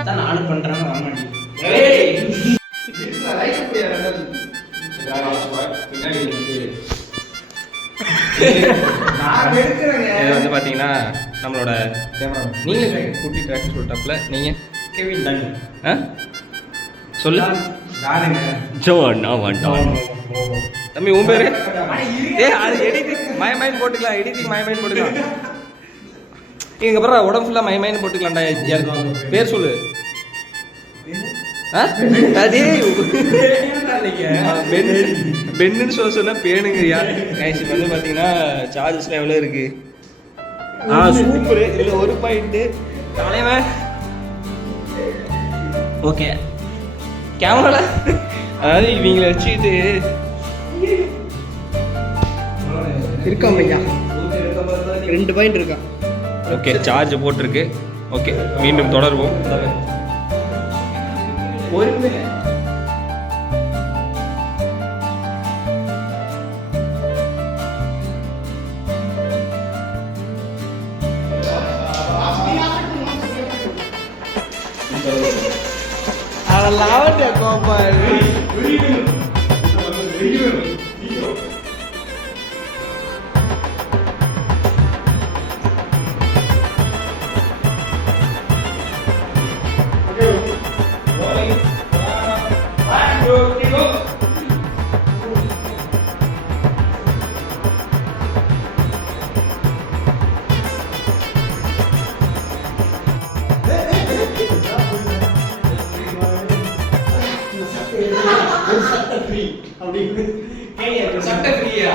அதான் நானும் பண்றேன் வரமாட்டி. இது வந்து பார்த்தீங்கன்னா நம்மளோட நீங்களே குட்டி ட்ராக் சொல்லிட்டாப்ல நீங்கள் கெவின் டன். சொல்லு தம்பி உன் பேரு அது எடிட்டிங் மயமாயின் போட்டுக்கலாம் எடிட்டிங் மயமாயின் போட்டுக்கலாம் இங்க அப்புறம் உடம்பு ஃபுல்லாக மயமாயின் போட்டுக்கலாம்டா பேர் சொல்லு அதே பெண்ணுன்னு சொன்னா பேணுங்கய்யா கைஸ் வந்து பார்த்தீங்கன்னா சார்ஜஸ்லாம் எவ்வளோ இருக்கு சூப்பரு இதில் ஒரு பாயிண்ட்டு தலைவன் ஓகே கேமரால அதாவது இவங்களை வச்சுக்கிட்டு இருக்கான் ஐயா 2 பாயிண்ட் இருக்கா. ஓகே சார்ஜ் போட்டிருக்கு. ஓகே மீண்டும் தொடர்வோம். அதெல்லாம் கோபால் சட்டை ஃப்ரீயா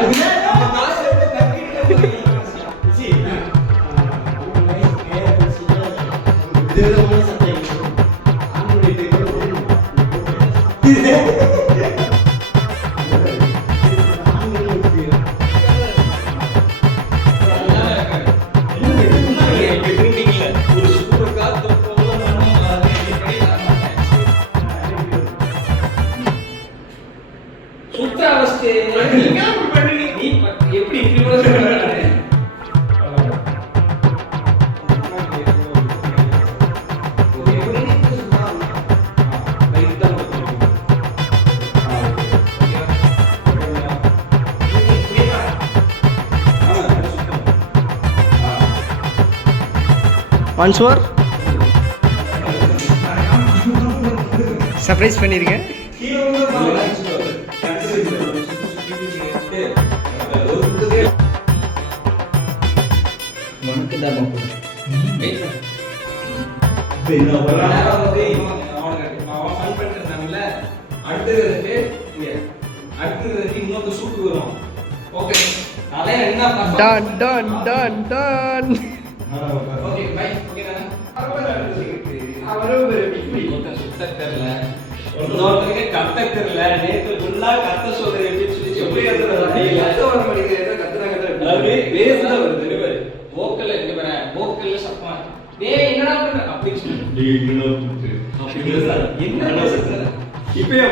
ஒன்ஸ் மோர் சர்ப்ரைஸ் பண்ணிருக்கேன். Done done done done. இப்பயே